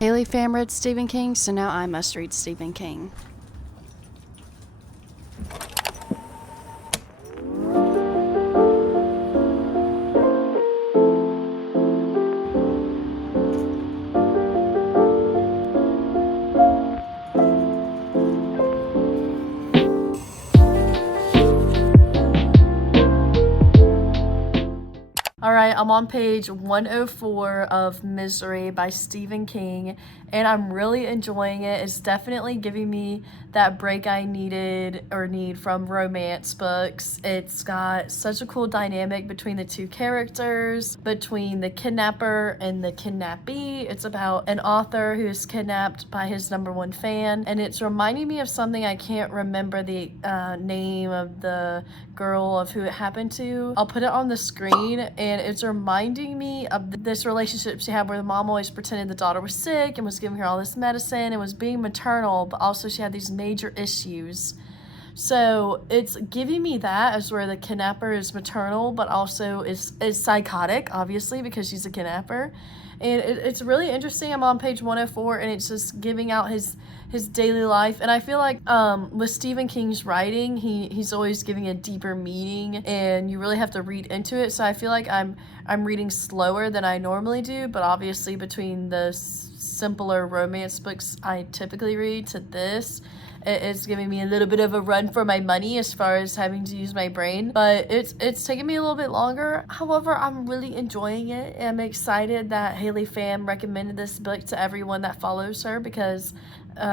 Haley Pham read Stephen King, so now I must read Stephen King. Alright, I'm on page 104 of Misery by Stephen King, and I'm really enjoying it. It's definitely giving me that break I need from romance books. It's got such a cool dynamic between the two characters, between the kidnapper and the kidnappee. It's about an author who's kidnapped by his #1 fan, and it's reminding me of something. I can't remember the name of the girl of who it happened to. I'll put it on the screen, and it's reminding me of this relationship she had where the mom always pretended the daughter was sick and was giving her all this medicine and was being maternal, but also she had these major issues. So it's giving me that as where the kidnapper is maternal, but also is psychotic, obviously, because she's a kidnapper. And it's really interesting. I'm on page 104, and it's just giving out his daily life. And I feel like with Stephen King's writing, he's always giving a deeper meaning, and you really have to read into it. So I feel like I'm reading slower than I normally do, but obviously between the simpler romance books I typically read to this, it's giving me a little bit of a run for my money as far as having to use my brain, but it's taking me a little bit longer. However, I'm really enjoying it. I'm excited that Haley Pham recommended this book to everyone that follows her, because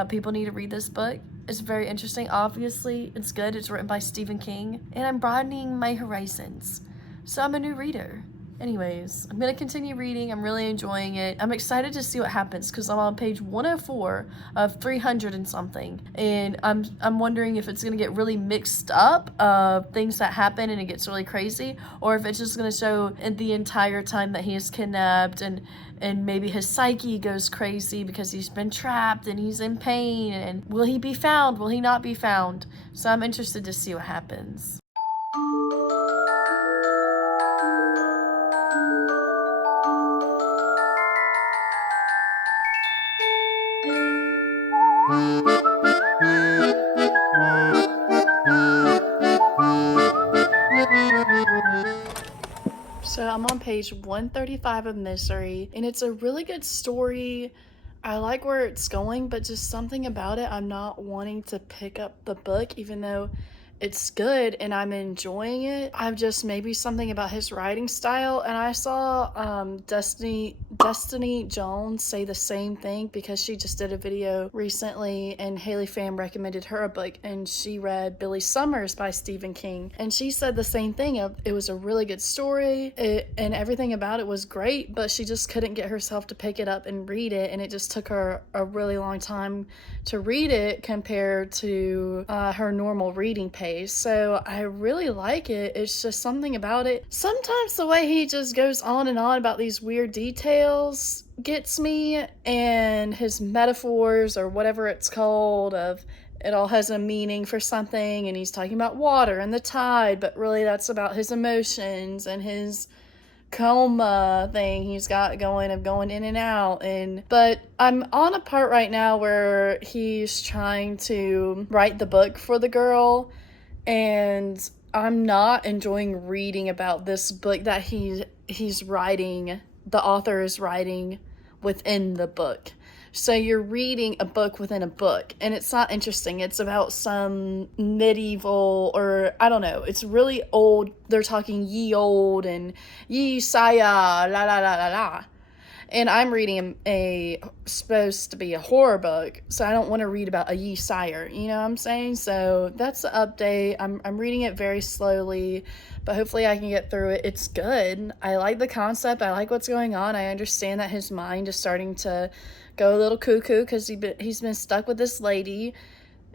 people need to read this book. It's very interesting. Obviously, it's good. It's written by Stephen King, and I'm broadening my horizons, so I'm a new reader. Anyways, I'm going to continue reading. I'm really enjoying it. I'm excited to see what happens because I'm on page 104 of 300 and something. And I'm wondering if it's going to get really mixed up of things that happen and it gets really crazy, or if it's just going to show the entire time that he is kidnapped, and maybe his psyche goes crazy because he's been trapped and he's in pain, and will he be found? Will he not be found? So I'm interested to see what happens. So I'm on page 135 of Misery, and it's a really good story. I like where it's going, but just something about it, I'm not wanting to pick up the book, even though it's good and I'm enjoying it. I've just maybe something about his writing style, and I saw Destiny Jones say the same thing because she just did a video recently, and Haley Pham recommended her a book, and she read Billy Summers by Stephen King, and she said the same thing. It was a really good story, and everything about it was great, but she just couldn't get herself to pick it up and read it, and it just took her a really long time to read it compared to her normal reading pace. So I really like it. It's just something about it. Sometimes the way he just goes on and on about these weird details gets me, and his metaphors, or whatever it's called, of it all has a meaning for something, and he's talking about water and the tide, but really that's about his emotions and his coma thing he's got going, of going in and out. But I'm on a part right now where he's trying to write the book for the girl, and I'm not enjoying reading about this book that he's writing, the author is writing within the book. So you're reading a book within a book, and it's not interesting. It's about some medieval, or I don't know, it's really old. They're talking ye old and ye saya, la la la la la. And I'm reading supposed to be a horror book, so I don't want to read about a ye sire, you know what I'm saying? So that's the update. I'm reading it very slowly, but hopefully I can get through it. It's good. I like the concept. I like what's going on. I understand that his mind is starting to go a little cuckoo because he's been stuck with this lady,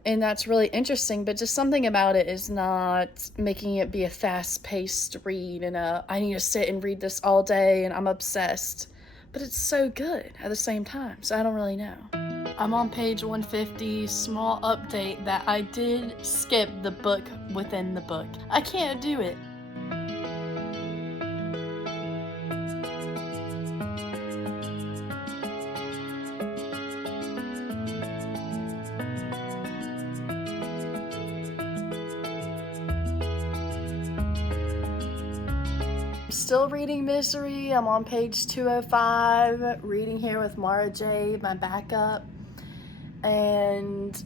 and that's really interesting, but just something about it is not making it be a fast-paced read, and I need to sit and read this all day and I'm obsessed. But it's so good at the same time, so I don't really know. I'm on page 150, small update that I did skip the book within the book. I can't do it. Still reading Misery. I'm on page 205, reading here with Mara J, my backup. And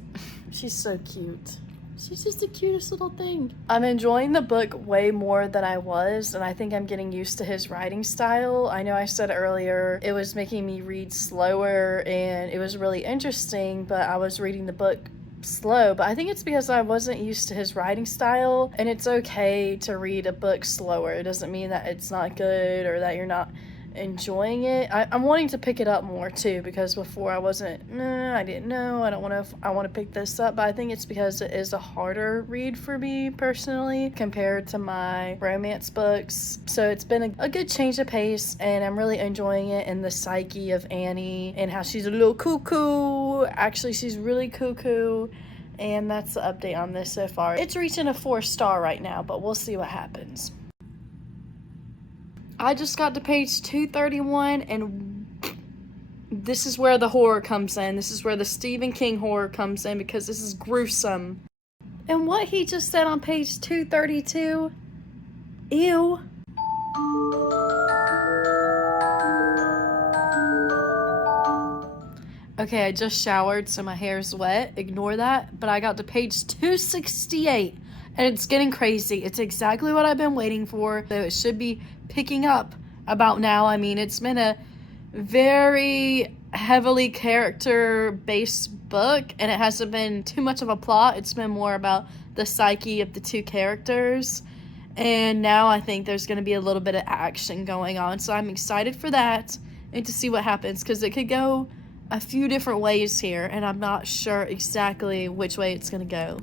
she's so cute. She's just the cutest little thing. I'm enjoying the book way more than I was, and I think I'm getting used to his writing style. I know I said earlier it was making me read slower, and it was really interesting, but I was reading the book slow, but I think it's because I wasn't used to his writing style, and it's okay to read a book slower. It doesn't mean that it's not good or that you're not enjoying it. I'm wanting to pick it up more too, because before I wasn't, I didn't know, I don't want to, I want to pick this up, but I think it's because it is a harder read for me personally compared to my romance books. So it's been a good change of pace, and I'm really enjoying it, and the psyche of Annie and how she's a little cuckoo. Actually, she's really cuckoo. And that's the update on this so far. It's reaching a 4-star right now, but we'll see what happens. I just got to page 231, and this is where the horror comes in. This is where the Stephen King horror comes in, because this is gruesome. And what he just said on page 232, ew. Okay, I just showered, so my hair's wet. Ignore that. But I got to page 268, and it's getting crazy. It's exactly what I've been waiting for. So it should be picking up about now. I mean, it's been a very heavily character-based book, and it hasn't been too much of a plot. It's been more about the psyche of the two characters. And now I think there's going to be a little bit of action going on. So I'm excited for that and to see what happens, because it could go a few different ways here, and I'm not sure exactly which way it's gonna go.